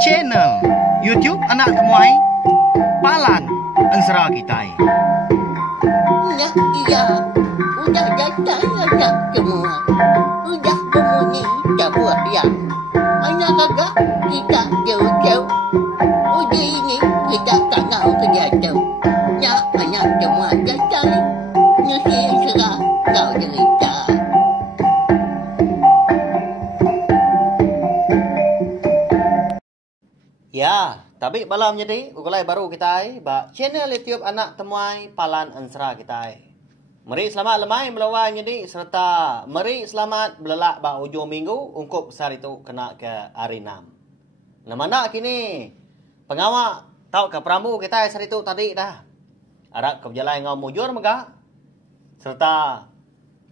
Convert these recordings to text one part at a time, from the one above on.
channel YouTube Anak Temuai Palan Ensera Kitai. Nah, iya, udah datang anak semua. Udah berbunyi sebuah yang anak kakak kita jauh-jauh. Uji ini kita tak mau kejatuh. Ya, anak semua datang. Nusi serah kau cerita. Ya, tapi malam jadi ukulai baru kita ba channel YouTube Anak Temuai Palan Ensera kita. Mari selamat lemai melawan jadi serta mari selamat belelak ba ujung minggu ungkup besar itu kena ke hari 6. Nama nak kini pengawak tahu ke peramu kita hari itu tadi dah. Ada ke berjalan ngau mujur mega serta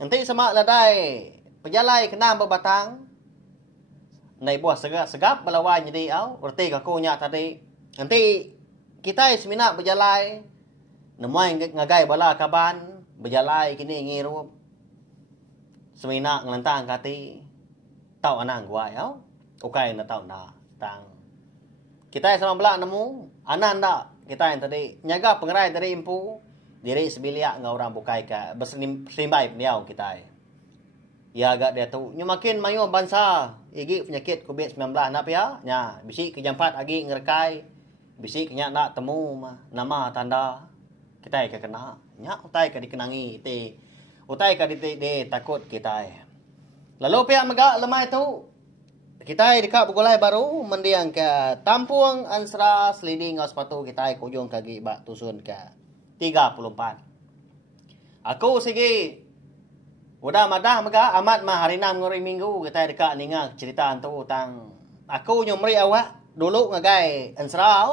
nanti sama ladai pejalai kena berbatang. Nai buah segap melawan jadi berarti kakunya tadi nanti kita semina berjalai nemuai ngagai bala kaban berjalai kini ngirup semina ngelentang kati tau anang gua ukai na tau na tang kita sama belak nemu anan dak kita yang tadi nyaga pengerai tadi impu diri sebiliak ngau orang bukai ka berselimbai peniau kita. Ya agak dia tu. Nyo makin mayo bangsa igi penyakit COVID-19 na pia. Nya bisi kejampat agi ngerekai. Bisi kenya nak temu nama tanda kita ke kena. Nya utai ka dikenangi ti. Utai ka di takut kita. Lalu pia mega lemai tu. Kita dekat Bugolai baru mendiang ke Tampuang Ensera Seliding sepatu kita ke ujung kaki bak tusun ke 34. Aku segi udah madah mega amat mah hari 6 ngori minggu kita dekat ninga cerita tu tang aku nyomri awak dulu ngagai Ensera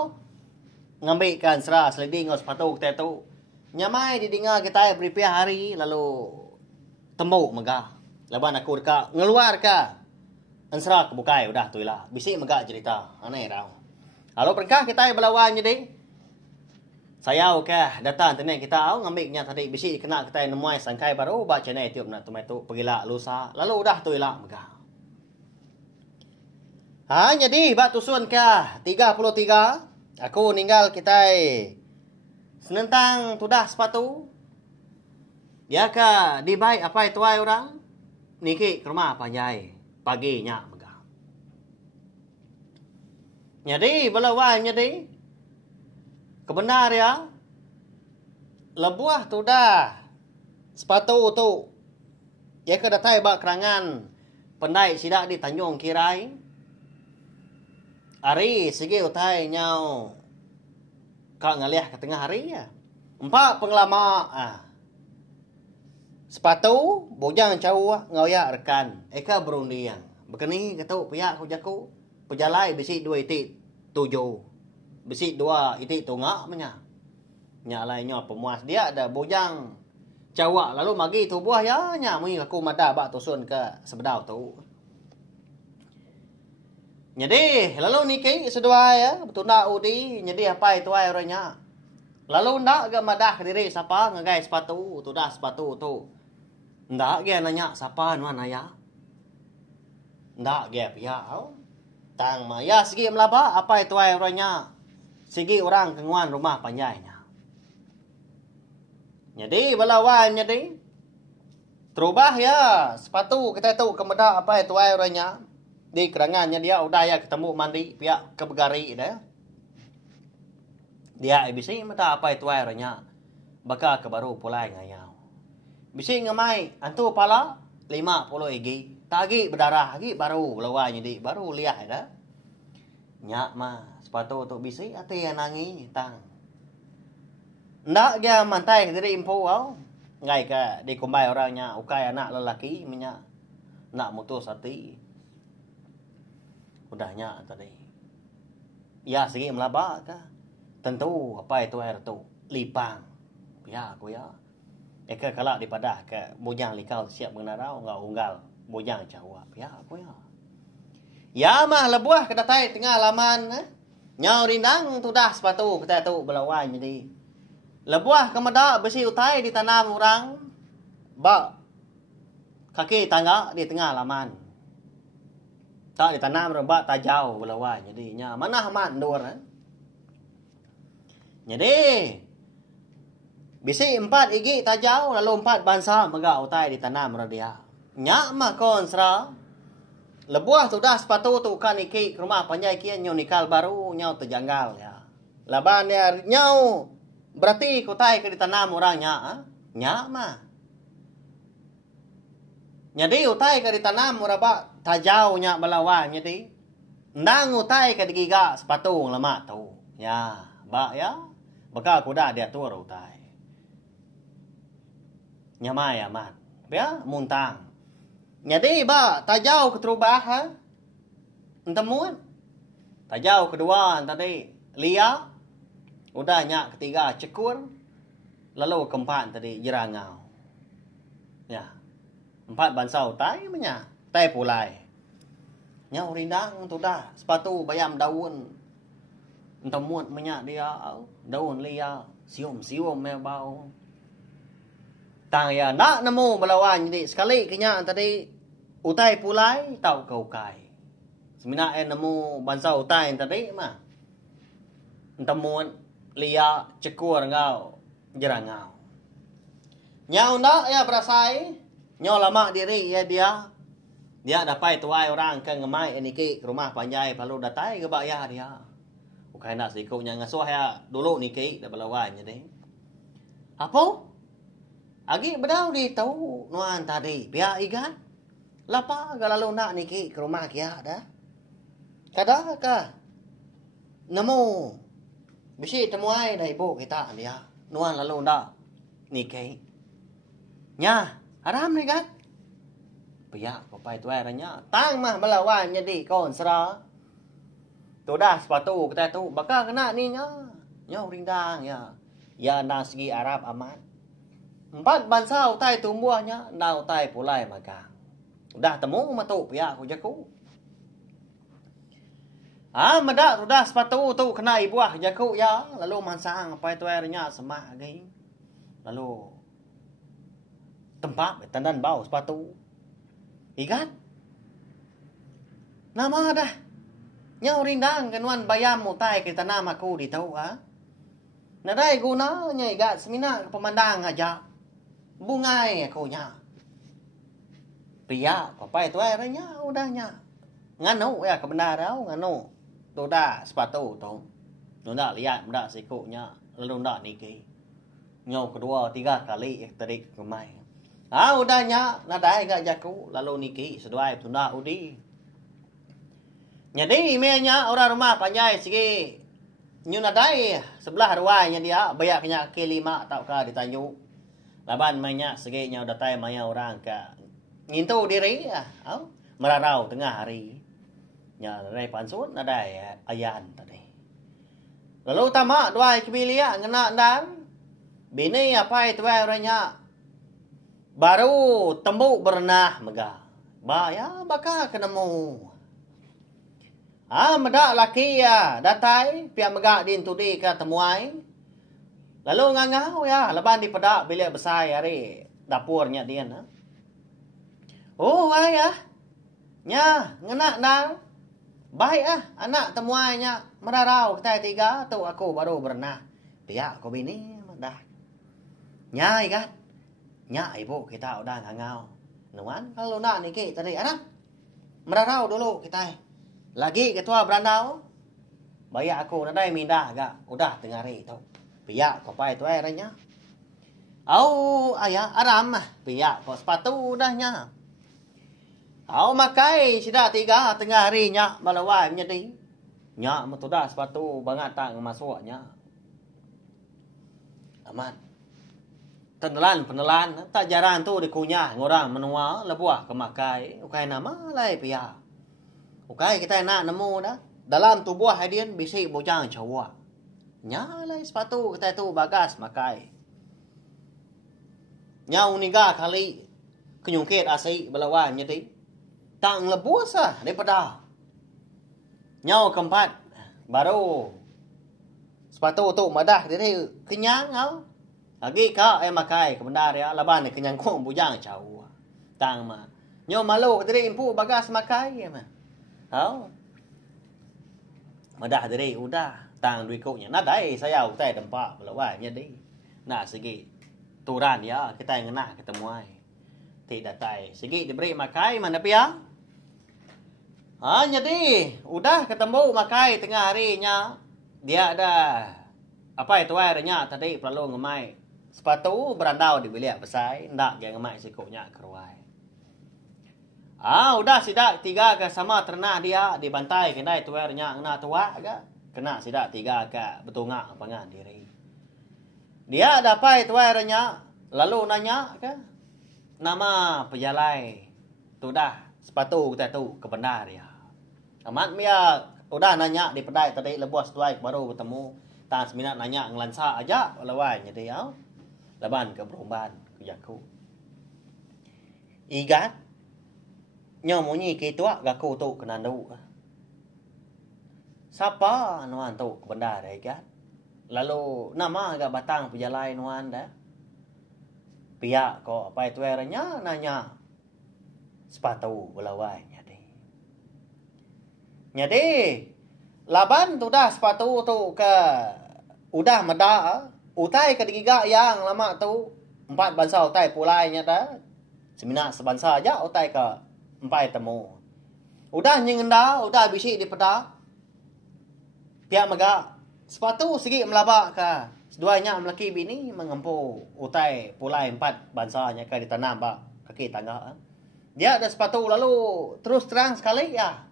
ngambil ke Ensera Seliding sepatu kita tu nyamai di dinga kita beripia hari lalu tembuk mega laban aku dekat ngeluar ke Ensera kebukai udah tu lah bisik mega cerita aneh dah lalu perkah kita belawan jadi saya okey datang tenen kita ngambilnya tadi bisi kena kita nemuai sangkai baru ba channel YouTube nak tu pergilah lusa lalu udah tu ilah mega. Jadi ba tusun ke 33 aku ninggal kita senentang tudah sepatu. Ya ke di baik apa itu ai orang niki ke rumah panjai paginya mega. Jadi belawan jadi kebenar ya, lebuah tu dah sepatu tu. Ya ke datai bak kerangan pendai sidak di Tanjung Kirai. Hari segi utai nyau kak ngaliah ke tengah hari ya. 4 pengelama sepatu bojang cau ngauya rekan. Eka berundian. Begini ketuk pihak hujaku pejalai bisi 2.7. Besi 2 itik tungak punya. Nya lainnya pemuas dia ada bojang cawak lalu magi tu buah ya nya mui aku mada bak tusun ke sebedau tu. Jadi lalu niki sedua ya betunda udi jadi apa itu ai orangnya. Lalu ndak ga madah diri siapa ngagai sepatu tu dah sepatu tu. Ndak ge nanya siapa mana ya. Ndak ge ya. Tang maya segi melaba apa itu ai orangnya. Segi orang kenguan rumah panjainya. Jadi belawan jadi terubah ya sepatu kita tu kemeda apa itu ai orangnya di kerangannya dia udah ya ketemu mandi pihak kebegari dah. Dia bisi mata apa itu ai orangnya baka ke baru pulai ngayau. Bisi ngamai antu pala 50 igi tagi berdarah lagi baru belawan jadi baru lihat dah. Nyak mah sepatu tu bisi ati nangi tang. Ndak dia mantai diri info ngai ke di kumbai orangnya ukai anak lelaki minyak nak mutus hati. Udahnya tadi. Ya segi melaba ka. Tentu apa itu air tu lipang. Ya aku ya. Eka kalak dipadah ke bujang likau siap mengenarau ngau unggal bujang jawab. Ya aku ya. Ya mah lebuah kedatai tengah laman nyau rindang tu dah sepatu kita tu belawan jadi lebuah kemeda besi utai ditanam orang ba kaki tangga di tengah laman Tak ditanam rebak tajau belawai. Jadi nya mana aman dua kan. Jadi bisi 4 igi tajau lalu 4 bansa megak utai ditanam dia. Nya mah kon sera. Lebuah sudah sepatu tu kan iki ke rumah panjai kian nyo nikal baru nyau terjanggal ya. Laban dia nyau berarti kutai ke ditanam orangnya ha? Nya mah. Jadi utai ke ditanam uraba tajau nya balawan jadi. Ndang utai ke digiga sepatu lama tu. Ya, ba ya. Baka kuda dia tu utai. Nyamai amat. Ya, muntang. Jadi ba tajau keterubah ha. Entemun. Tajau kedua tadi lia. Udah nyak ketiga cekur. Lalu keempat tadi jerangau. Ya. 4 bansau tai menya. Tai pulai. Nyau rindang tu dah sepatu bayam daun. Entemun menya dia daun lia. Sium-sium me bau. Tang ya nak nemu belawan jadi sekali kenya tadi utai pulai tau kau kai. Semina nemu bangsa utai tadi mah. Temuan lia cekur ngau jerang ngau. Nyau ndak ya berasai. Nyau lama diri ya dia dapat tuai orang ke ngemai niki ke rumah panjai lalu datai ke baya dia. Bukan nak sikutnya ngasuh ya dulu niki dah belawan jadi. Apa? Agi bedau di tahu nuan tadi pihak ikan. Lapa galalu nak niki ke rumah kia dah. Kada ka. Nemu. Bisi temuai dah ibu kita dia. Nuan lalu nak niki. Nya, aram ni kan. Pihak papai tuai ranya. Tang mah belawan jadi kon sera. Tu dah sepatu kita tu bakal kena ni nya. Nya rindang ya. Ya nang segi Arab amat. 4 bangsa utai tumbuhnya, na utai pulai maka. Udah temu matu pihak aku jaku. Medak sudah sepatu tu kena ibuah jaku ya. Lalu mansang apa itu airnya semah lagi. Lalu tempat tandan bau sepatu. Ikan. Nama dah. Nyau rindang kenuan bayam utai kita nama aku di tahu ha. Nadai gunanya igat semina pemandang aja. Bungai aku nya. Pia, papai tu airnya udahnya. Nganu ya kebenar tau nganu. Tu dah sepatu tu. Nu dak lihat ndak sikutnya lalu ndak niki. Nyau kedua 3 kali terik kemai. Udahnya nadai gak jaku lalu niki seduai tu ndak udi. Jadi imenya orang rumah panjai sigi. Nyu nadai sebelah ruainya dia bayak kenya ke 5 tau ka ditanyu. Laban mainnya seginya udah tay maya orang ka ngintu diri merarau tengah hari. Nya rai pansun ada ayan tadi. Lalu tamak dua kibilia ngena dan bini apa itu orangnya baru tembuk berenah mega. Ba ya baka kenemu. Medak laki ya datai pihak mega din tudi ka temuai. Lalu ngangau ya, leban di pedak bilik besar hari dapurnya dia na. Oh, ayah. Nya, ngena nang. Baik anak temuainya merarau kita 3 tu aku baru berenah. Pihak aku bini dah. Nya ikan. Nya ibu kita udah ngangau. Nuan kalau nak niki tadi anak. Merarau dulu kita. Lagi ketua berandau. Baik aku nadai mindah agak udah tengah hari tu. Pihak kau pai tu airnya. Ayah aram pihak kau sepatu udahnya. Makai sudah 3 tengah harinya malawai menjadi. Nya metudah sepatu bangat tang masuknya. Aman. Penelan tak jarang tu dikunyah ngorang menua lebuah ke makai. Ukai nama lai pihak. Ukai kita nak nemu dah. Dalam tubuh hadian bisi bujang cowok. Nyalai sepatu kita tu bagas makai. Nyau niga kali kenyungkit asai belawan jadi. Tang lebus daripada. Nyau keempat baru sepatu tu madah diri kenyang kau. Lagi kau makai kebenar ya laban ni kenyang kong bujang cau. Tang mah. Nyau malu diri impu bagas makai mah. Tahu? Madah dari udah tang duit kau nya. Nadai saya utai dempak belawai jadi. Nah segi turan ya kita yang ngena ketemu ai. Tidak tai. Segi diberi makai mana pia? Jadi udah ketemu makai tengah harinya. Dia ada apa itu airnya tadi perlu ngemai. Sepatu berandau di bilik besar, ndak yang ngemai sikunya keruai. Udah sidak 3 ke sama ternak dia dibantai kena itu airnya kena tua ke. Kena sidak 3 ke betungak pangan diri. Dia dapat itu airnya lalu nanya ke nama pejalai. Tu dah sepatu kita tu ke bandar ya. Amat dia udah nanya di pedai tadi lebos tuai baru bertemu. Tan seminat nanya ngelansa aja lawan jadi ya. Laban ke berumban ke jaku. Igat nyomunyi ke tua gaku tu kenandu. Siapa nuan tu ke bandar igat? Lalu nama agak batang pejalai nuan dah. Pihak kok apa itu eranya nanya sepatu belawai jadi laban tu dah sepatu tu ke udah meda utai ke tiga yang lama tu 4 bansa utai pulai nya dah semina sebansa aja utai ke 4 temu udah nyengenda udah bisi di peda pihak mega sepatu segi melabak ke seduanya melaki bini mengempu utai pulai 4 bansa nya ke ditanam ba kaki tangga dia ada sepatu lalu terus terang sekali ya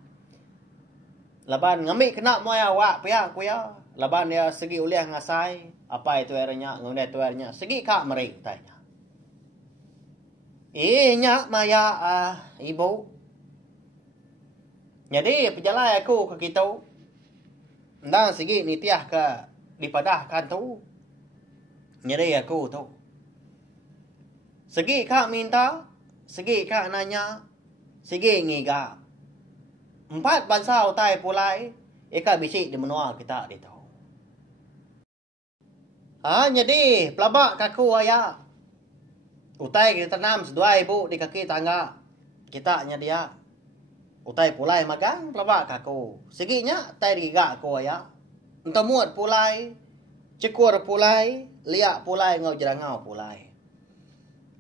laban ngambil kena moya awak pihak kuya laban dia segi uliah ngasai apa itu airnya ngunde itu airnya segi kak meri tanya nya maya ibu jadi pejalai aku ke kita ndang segi nitiah ke dipadahkan tu jadi aku tu segi kak minta segi kak nanya segi ngiga 4 bansa utai pulai eka bisik di menua kita di tahu. Jadi pelabak kaku ayah. Utai kita tanam sedua ibu di kaki tangga. Kita nya dia. Utai pulai magang pelabak kaku. Seginya tai diga aku ayah. Entah muat pulai, cekur pulai, liak pulai ngau jerangau pulai.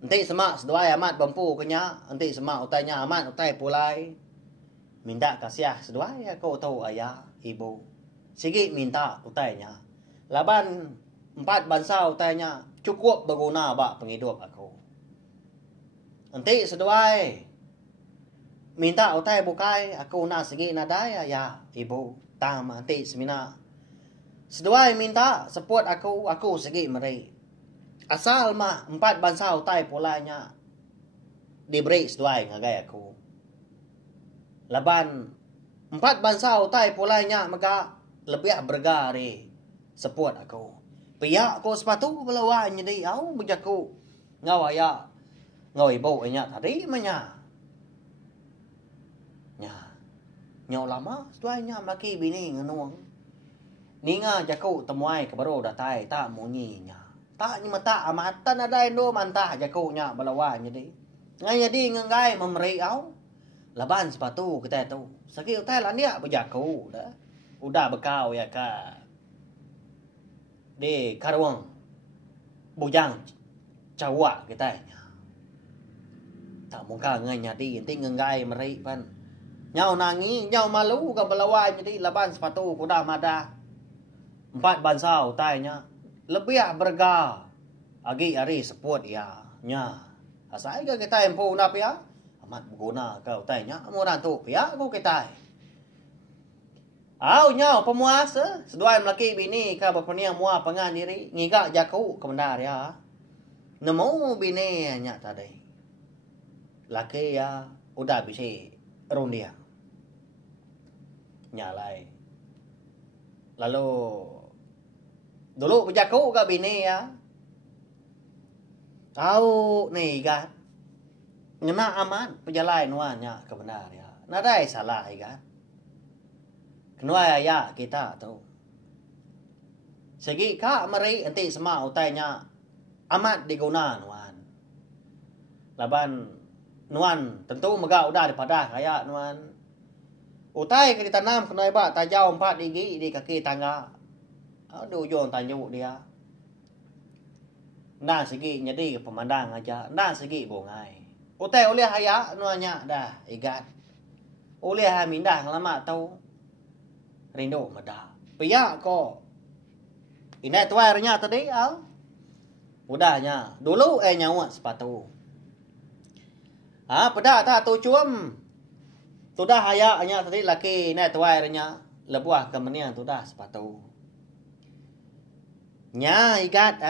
Nanti semak sedua amat bampu kenya, nanti semak utainya amat utai pulai. Minta kasih sedua ya kau tahu ayah ibu. Sigi minta utainya. Laban 4 bansa utainya cukup berguna bak penghidup aku. Nanti sedua minta utai bukai aku nak segi nadai ya ibu. Tam nanti semina. Sedua minta support aku segi meri. Asal mah 4 bansa utai pulanya diberi sedua ngagai aku. Laban 4 bansa utai pulainya maka lebih bergari support aku. Pihak aku sepatu belawan jadi au bejaku. Ngau ayah ngau ibu nya tadi manya. Nya. Nyau lama setuanya maki bini ngenuang. Ninga jaku temuai ke baru datai tak munyinya. Tak ni mata amatan ada endo mantah jaku nya belawan jadi. Ngai jadi ngengai memberi au. Laban sepatu kita tu. Sakit utai lah dia berjaku dah. Udah bekau ya ka. Di karuang. Bujang. Cawak kita nya. Tak muka ngai nyadi. Nanti ngengai meri pan. Nyau nangi. Nyau malu ke belawai. Jadi laban sepatu kuda mada. 4 bansa utai nya. Lebih berga. Agi hari seput ya. Nya. Asai ke kita empu nap ya. Amat berguna kau tanya murah tu ya aku kita. Nyau pemuas sedua melaki bini ka berpenia mua pengan diri ngiga jaku ke benar ya. Nemu bini nya tadi. Laki ya udah bisa rundia. Nyalai. Lalu dulu berjaku ke bini ya. Tahu nih kan. Ngena aman pejalai nuanya kebenar ya. Nadai salah kan. Kenua ya kita tu. Segi ka meri enti sema utainya amat diguna nuan. Laban nuan tentu mega udah daripada kaya nuan. Utai ke ditanam kena ba tajau 4 gigi di kaki tangga. Aduh yon tanyu dia. Nah segi jadi pemandang aja. Nah segi bongai. Utai oleh haya nuanya dah igat. Oleh ha mindah lama tau. Rindo meda. Pia ko. Ini tuarnya tadi al. Udahnya. Dulu nyawa sepatu. Pada tak tu cuam. Tudah hayaknya tadi laki ni tuarnya. Lebuah kemenian tudah sepatu. Nya igat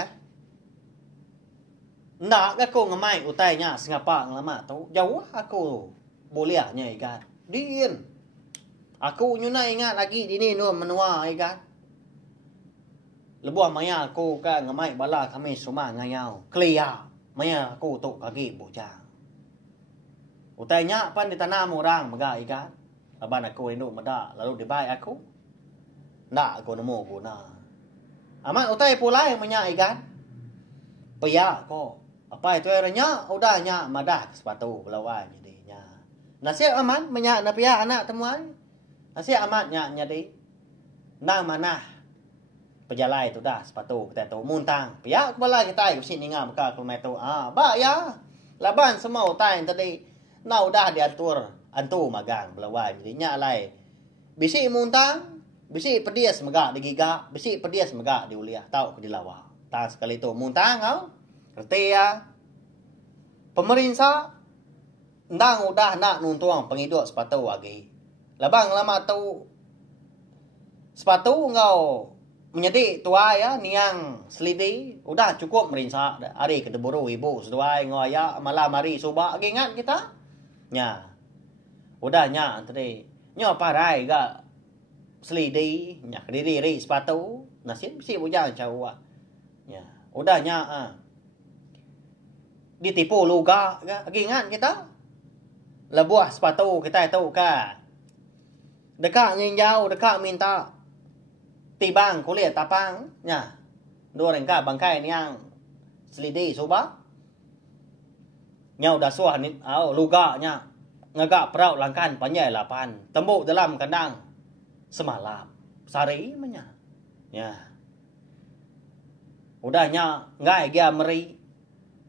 Ndak aku ngemai utainya sengapa ngelama tu. Jauh aku bolehnya igat. Din. Aku nyuna ingat lagi dini nu menua igat. Lebuah maya aku kan ngemai bala kami semua ngayau. Clear. Maya aku tu kaki bujang. Utainya pan ditanam orang mega ikan. Aban aku rindu meda lalu dibai aku. Ndak aku nemu guna. Amat utai pulai menya ikan. Pia ko. Apa itu eranya udahnya madah sepatu lawan jadinya. Nasib aman menya na pia anak temuan. Nasib amatnya jadi. Nang mana pejalai tu dah sepatu kita tu muntang. Pia kepala kita ke sini ngam ka kilometer. Ba ya. Laban semua utai tadi. Nau dah diatur antu magang belawan jadinya alai bisi muntang bisi pedias megak di giga bisi pedias megak di uliah tahu ke di lawa tak sekali tu muntang kau reti ya pemerintah ndang udah nak nuntuang pengiduk sepatu lagi labang lama tu sepatu kau menjadi tua ya niang selidi udah cukup merintah hari ke deburu ibu seduai ngoya malam hari subak ingat kita nya udahnya tadi nyo parai ga selidi nya diri sepatu nasib si bujang cawa nya udahnya ditipu luga ga ingat kita lebuah sepatu kita tahu ka dekat nyinjau dekat minta tibang kuliah tapang nya dua rengka bangkai niang selidi subak nyau dah suah ni luganya ngagak perau langkan panjai lapan tembuk dalam kandang semalam sari menya ya udahnya ngai dia meri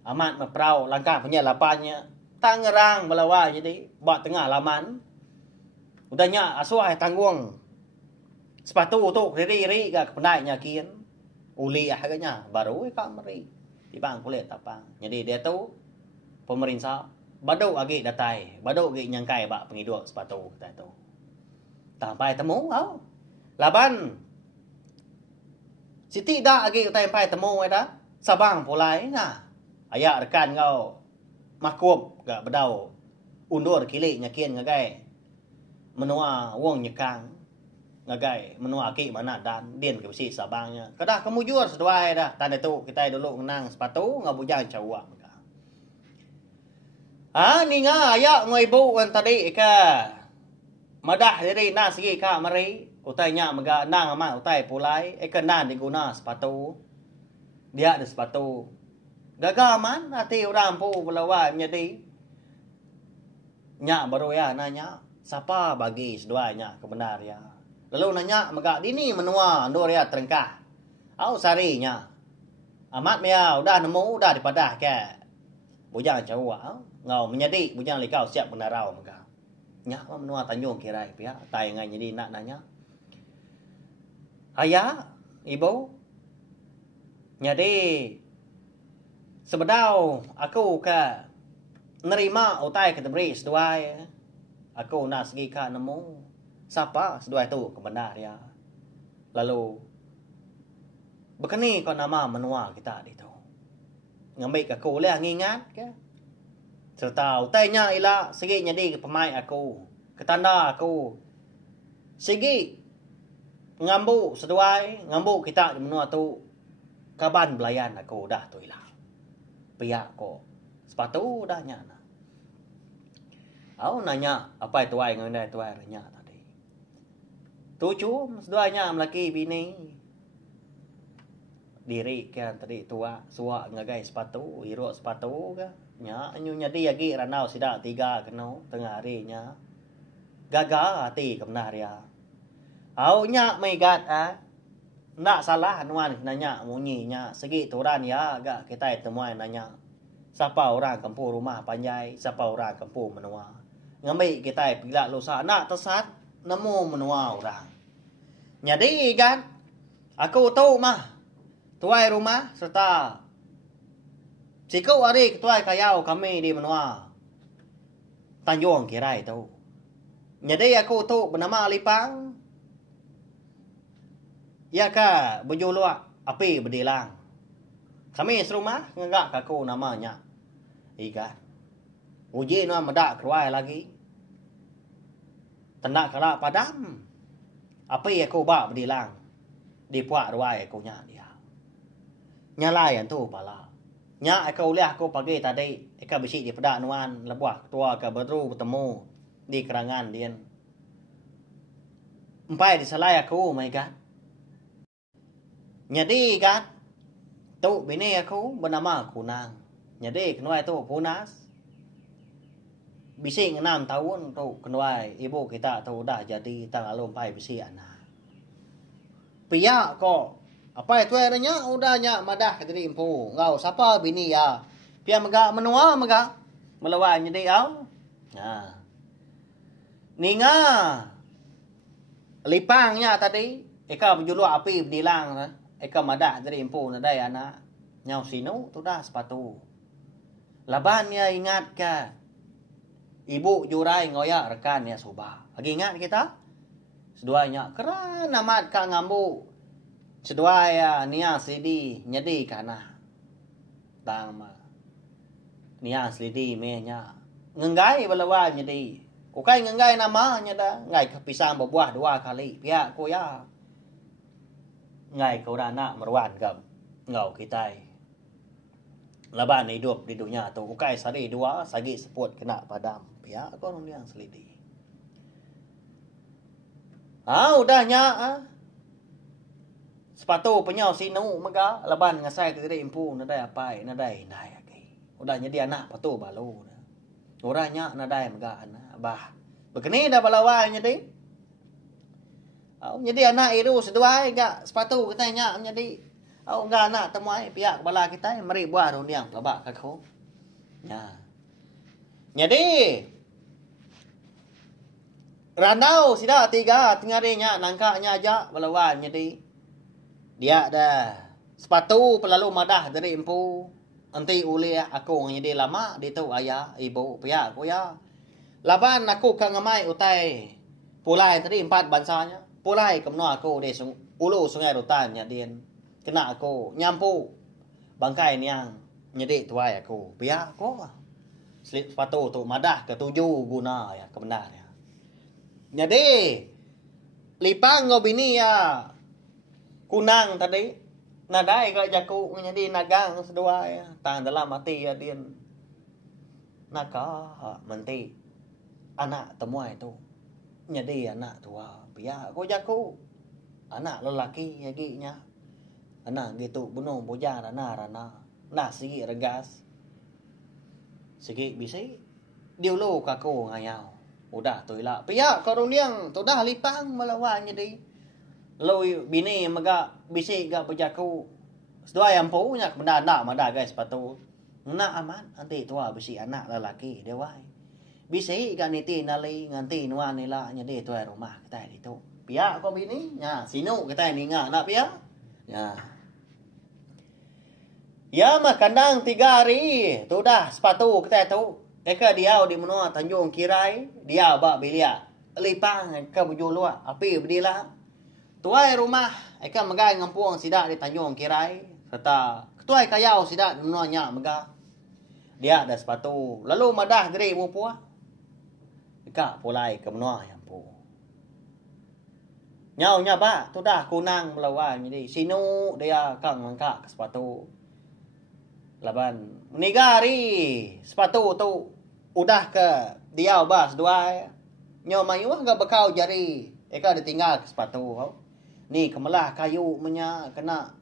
amat meperau langkan panjai lapannya tangerang belawa jadi buat tengah laman udahnya asuah tanggung sepatu tu riri ga kepenainya kian uli agaknya baru ka meri di bang kulit tapang jadi dia tu pemerintah baduk lagi datai baduk lagi nyangkai bak pengiduk sepatu kita tu sampai temu laban siti dah lagi kita sampai temu dah sabang pulai nah ayak rekan kau makup gak bedau undur kili nyakin ngagai menua wong nyekang ngagai menua ki mana dan dien ke besi sabangnya kadah kamu jual seduai dah tanda tu kita dulu menang sepatu ngabujang cawak ni nga ayak ngoy bu an tadi ka madah diri na sigi ka mari utai nya maga nang ama utai pulai ka nan diguna sepatu dia ada sepatu gagaman hati orang pu belawa menjadi nya baru ya nanya siapa bagi seduanya kebenar ya lalu nanya maga dini menua ndor ya terengkah au sarinya amat mea udah nemu udah dipadah ke bujang cawa ngau menjadi bujang likau siap menarau maka nya menua tanjung kirai pia tai ngai jadi nak nanya ayah ibu jadi sebedau aku ke nerima utai ke diberi seduai aku nak segi ka nemu siapa seduai tu kebenar ya lalu bekeni kau nama menua kita di tu ngambil aku leh ngingat ke serta utainya ila segi jadi pemai aku ketanda aku segi ngambu seduai ngambu kita di menua tu kaban belayan aku dah tu ila pihak ko sepatu dah nyana au nanya apa itu ai ngai tu ai nya tadi tuju seduanya laki bini diri kan tadi tua suak ngagai sepatu iro sepatu ke nya anyu nyadi lagi ranau sida 3 keno tengah hari nya gaga hati kemna dia. Au nya mai gat nak salah nuan nanya munyi nya segi turan ya agak kita temuan nanya. Siapa orang kampung rumah panjai, siapa orang kampung menua. Ngambil kita pila lusa nak tesat nemu menua orang. Jadi kan aku tahu mah tuai rumah serta siku hari tuai kayau kami di menua Tanjung Kirai tahu. Jadi aku tahu bernama Lipang. Ya ka berjuluak api berdilang. Kami serumah ngagak kaku namanya. Ikan. Uji no medak keluar lagi. Tendak kalak padam. Api aku bak berdilang. Di puak ruai aku nya dia. Nyalai yang tu pala. Nya aku lihat aku pagi tadi. Eka besi di pedak nuan. Lebuah tua ke bertemu bertemu. Di kerangan dia. Empai disalai aku my God. Jadi kan. Tu bini aku bernama Kunang. Jadi kenuai tu Punas. Bisi 6 tahun tu kenuai ibu kita tu dah jadi tang alum pai bisi anak. Pia ko apa itu adanya udahnya madah dari impu. Ngau siapa bini ya. Pia mega menua mega melawan jadi au. Nah. Ninga Lipangnya tadi eka berjulu api berdilang eka madah dari impu nadai anak. Nyau sinu tu dah sepatu. Labannya ingat ke ibu jurai ngoyak rekannya subah. Lagi ingat kita? Seduanya keran amat ka ngambu. Seduaya nia slidi nyedi kana. Tang ma. Nia slidi menya. Ngenggai balawan nyedi. Ukai ngenggai namanya dah. Ngai kepisang berbuah 2 kali. Pihak ko ya. Ngai kau dah nak meruan gam. Ngau kita. Laban hidup di dunia tu. Ukai sari 2 sagi seput kena padam. Pihak ko yang selidi. Udahnya sepatu penyau sinu mega laban ngasai ke gede impu nadai apai nadai nai aki. Udahnya dia anak patu balu. Orangnya nadai mega anak bah. Begini dah balawanya di. Jadi anak itu seduai gak sepatu katanya jadi enggak anak temuai pihak bala kita mari buah runiang labak kaku. Ya. Jadi Randau sida 3 tingarinya nangkanya aja balawan jadi dia dah sepatu pelalu madah dari empu anti uli aku jadi lama di tu ayah ibu pihak aku ya laban aku kang ngamai utai pulai tadi 4 bansanya pulai kemno aku di ulu sungai rutannya din kena aku nyampu bangkai niang nyedi tuai aku pihak aku sepatu tu madah ke-7 guna ya kebenar ya. Jadi Lipang ngobini ya Kunang tadi nadai ka jaku jadi nagang sedua ya tang dalam mati ya din naka menti anak temuai tu jadi anak tua pia ko jaku anak lelaki lagi nya anak gitu bunuh boja rana nah sigi regas sigi bisi diulu kaku ngayau. Udah tu lah. Pihak koruniang tu dah Lipang melawan jadi. Lalu bini mega bisi gak berjaku. Sedua yang punya benda nak mada guys patu. Nak aman nanti tua bisi anak lelaki dewai. Bisi gak niti nali nganti nuan nila jadi tua rumah kita itu. Pihak ko bini nya sinu kita ni ngak nak pihak. Ya. Ya mah kandang 3 hari. Tu dah sepatu kita tu. Eka dia di menua Tanjung Kirai, dia bak bilia. Lipang eka berjulua api berdilang. Tuai rumah eka megai ngampuang sidak di Tanjung Kirai serta ketuai kayau sidak di menua nya mega. Dia ada sepatu. Lalu madah geri mupua. Eka pulai ke menua yang pu. Nyau nya ba, tu dah Kunang melawan jadi sinu dia kang mangka ke sepatu. Laban menigari sepatu tu udah ke dia bas dua nyo mayu enggak bekau jari eka ditinggal ke sepatu ni kemelah kayu menya kena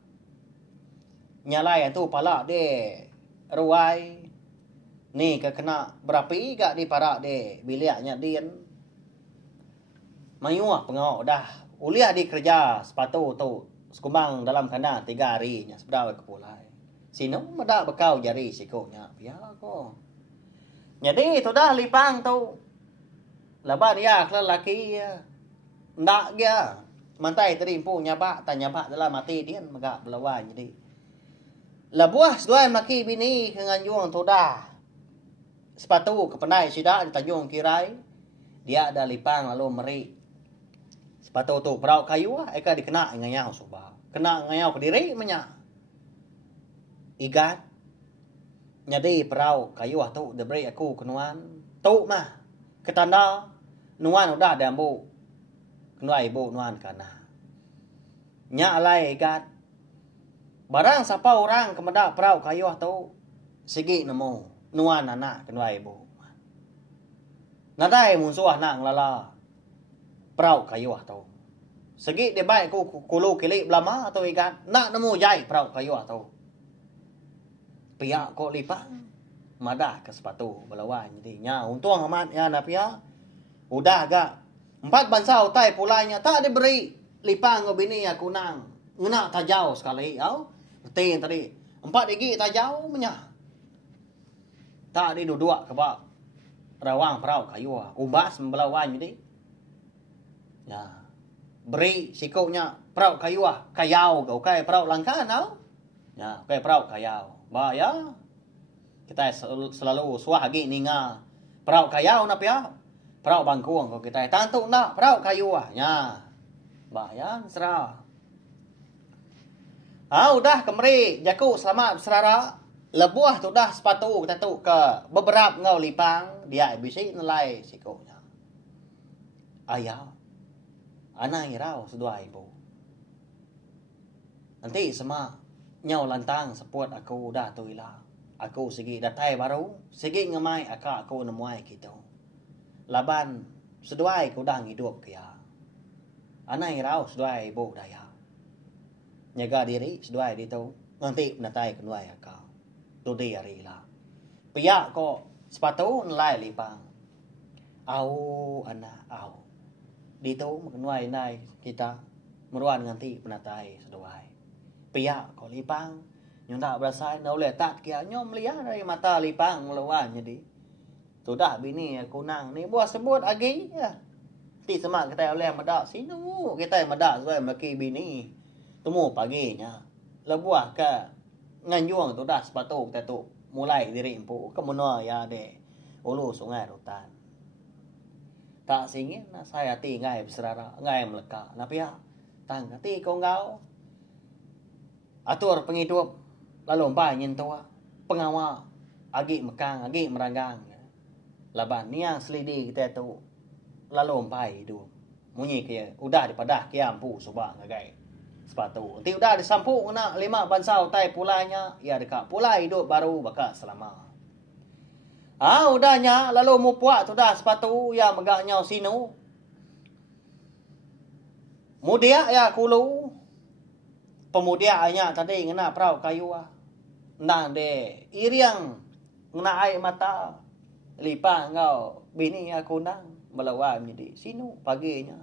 nyalai tu pala de ruai ni ke kena berapi gak di parak de biliaknya dien Mayuah pengau dah. Uliah di kerja sepatu tu. Sekumbang dalam kandang 3 harinya. Seberapa ke pulai. Sino madak bekau jari sikonya. Ya ko. Jadi tu dah lipang tu. Laban ya lelaki ya. Ndak dia. Mantai tadi pu nyabak. Tak nyabak dalam mati dia. Magak belawan jadi. Labuah seduai maki bini. Dengan juang tu dah. Sepatu kepenai sidak di Tanjung Kirai. Dia ada lipang lalu meri. Sepatu tu perau kayu lah. Eka dikena ngayau subah. Kena ngayau ke diri menyak. Igat. Jadi perau kayu lah tu. Diberi aku kenuan. Tu mah. Ketanda. Nuan udah dambu. Kenua ibu nuan kana. Nyak alai igat. Barang siapa orang kemedak perau kayu lah tu. Sigi nemu. Nuan anak kenua ibu. Nadai musuh anak ngelala. Perau kayu atau. Segi dia baik ku kulu kilik belama atau ikan. Nak nemu jai perau kayu atau. Pihak kok lipang. Madah ke sepatu belawan. Jadi nya untung amat ya nak pihak. Udah agak. 4 bansau tai pulainya. Tak diberi lipang ke bini aku nang. Ngena tajau sekali. Au. Betin tadi. 4 gigi tajau menyah. Tak ada dua ke bawah. Rawang perau kayu. Umbas membelawan jadi. Ya. Beri sikunya perau kayu. Kayau kau kai perau langkan tau. Ya, kai perau kayau. Ba ya. Kita selalu suah lagi ninga. Perau kayau na pia. Perau bangkuang kau kita. Tantu nak perau kayu. Ya. Ba ya serah. Udah kemari jaku selamat berserara. Lebuah tu dah sepatu kita tu ke beberapa ngau lipang dia bisi nilai sikonya. Ayah, anak irau sedua ibu. Nanti semua nyau lantang seput aku dah tu ilah. Aku segi datai baru, segi ngemai akak aku nemuai gitu. Laban sedua aku dah hidup kia. Anak irau sedua ibu daya. Nyaga diri sedua itu nanti natai kenuai akak. Tu dia rila. Pihak kok sepatu nilai lipang. Au anak au. Di tu menuai nai kita meruan nganti penatai seduai. Pihak kok lipang. Nyong tak berasa nau letak kia nyom lihat dari mata lipang melawan jadi. Tu dah bini aku nang ni buat sebut agi ya. Ti semak kita oleh medak sinu kita medak suai maki bini. Temu paginya. Lebuah ke nganjuang tu dah sepatu kita tu mulai diri empu ke mana ya de ulu sungai rotan tak singin na saya ti ngai berserara ngai meleka napi ya tang ti kau ngau atur penghidup lalu mbai nyentua pengawa agi mekang agi meranggang laban niang selidi kita tu lalu mbai hidup munyi ke udah dipadah ke ampu subang ngagai sepatu. Nanti udah disampuk nak 5 bansau tai pulainya. Ya dekat pulai hidup baru bakal selama. Udahnya lalu mu puak tu dah sepatu ya megaknya sinu. Mudia ya kulu. Pemudianya tadi ngena perau kayu Nah de iriang ngena air mata. Lipa ngau bini aku nang melawan jadi sinu paginya.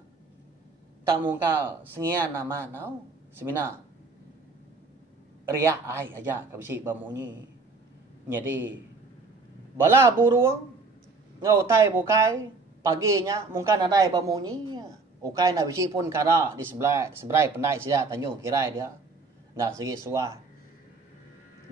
Tak mungkal sengian nama nau. Sebenarnya riak ai aja kabisi bamunyi. Jadi bala burung ngau tai bukai paginya mungkin ada bamunyi. Ukai na bisi pun kara di sebelah penai sida Tanjung Kirai dia. Nak segi suah.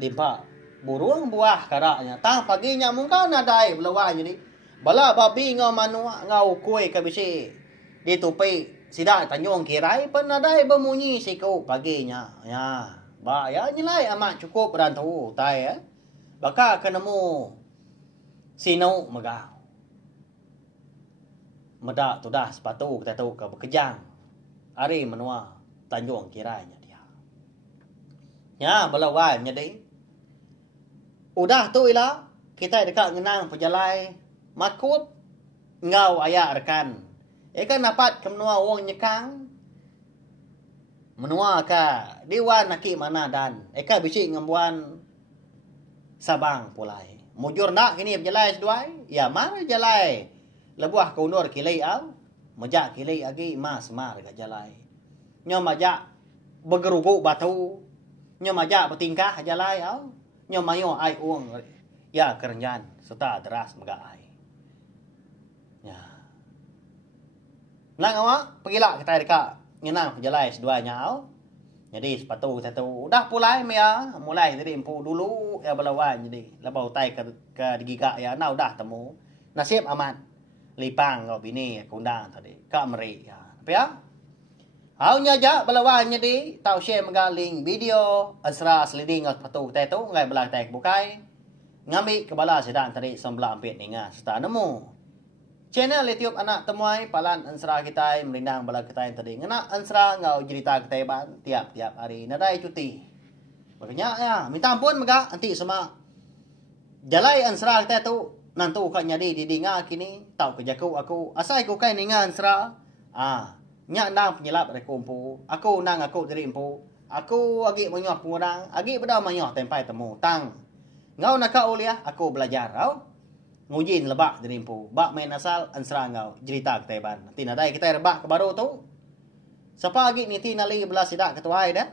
Dimpa burung buah karanya. Tang paginya mungkin ada belawan jadi. Bala babi ngau manua ngau kuih kabisi ditupi sida Tanjung Kirai pun ada bemunyi siku paginya. Ya. Ba ya nilai amat cukup rantu tai Baka kenemu sino megau. Medak tu dah sepatu kita tahu ke bekejang. Hari menua Tanjung Kirainya dia. Ya belawan jadi. Udah tu ilah kita dekat ngenang pejalai makut ngau ayak rekan. Eka dapat ke menua wong nyekang. Menua ka diwan naki mana dan. Eka bisi ngambuan Sabang pulai. Mujur nak kini berjalai seduai. Ya mana jalai. Lebuah ke undur kilai au. Majak kili agi mas mar ga jalai. Nyo majak bergerugu batu. Nyo majak bertingkah jalai au. Nyo mayo ai uang. Ya kerenjan serta deras mega ai. Ya. Lang awak pergilah kita dekat ngenang jalai seduanya au. Jadi sepatu satu dah pulai ya. Mulai dari empu dulu ya belawan jadi. Labau tai ke digigak ya nau dah temu. Nasib aman. Lipang kau bini aku undang tadi. Kak Meri ya. Apa ya? Hau nyaja belawan jadi tau share megaling video asra sliding ngot patu tai tu ngai belah tai bukai. Ngambil kebala sedang tadi sembelah ampit ninga sta nemu. Channel YouTube anak temuai palan ansra kita merindang bala kita tadi. Ngena ansra ngau cerita kita ban tiap-tiap hari nadai cuti. Makanya ya minta ampun mega nanti sama jalai ansra kita tu nantu kan jadi di dinga kini tau kejaku aku asai ku kai ninga ansra. Nya nang penyelap dari kumpu. Aku nang aku dari empu. Aku agi menyoh pengurang, agi beda menyoh tempai temu tang. Ngau nak kau liah aku belajar au. Ngujin lebak dari empu. Bak main asal ansra ngau cerita kita ban. Nanti nadai kita rebak ke baru tu. Siapa agi ni ti nali belas sidak ketuai dah.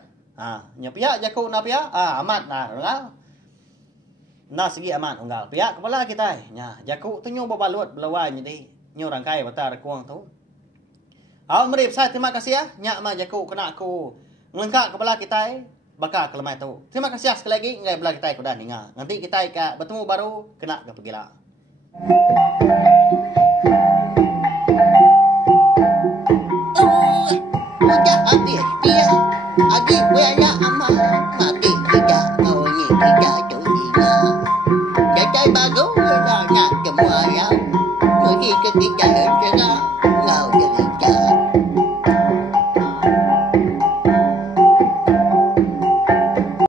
Nya pihak jaku na pihak amat nah ngau. Nah segi aman unggal pihak kepala kita nya jaku tu nyo babalut belawan jadi nyo rangkai batar kuang tu. Merip saya terima kasih ya nya ma jaku kena aku ngelengkak kepala kita bakal kelemai tu. Terima kasih sekali lagi ngai belah kita kuda ninga. Nanti kita bertemu baru kena ke pergila. Udah habis dia. Agi gue aja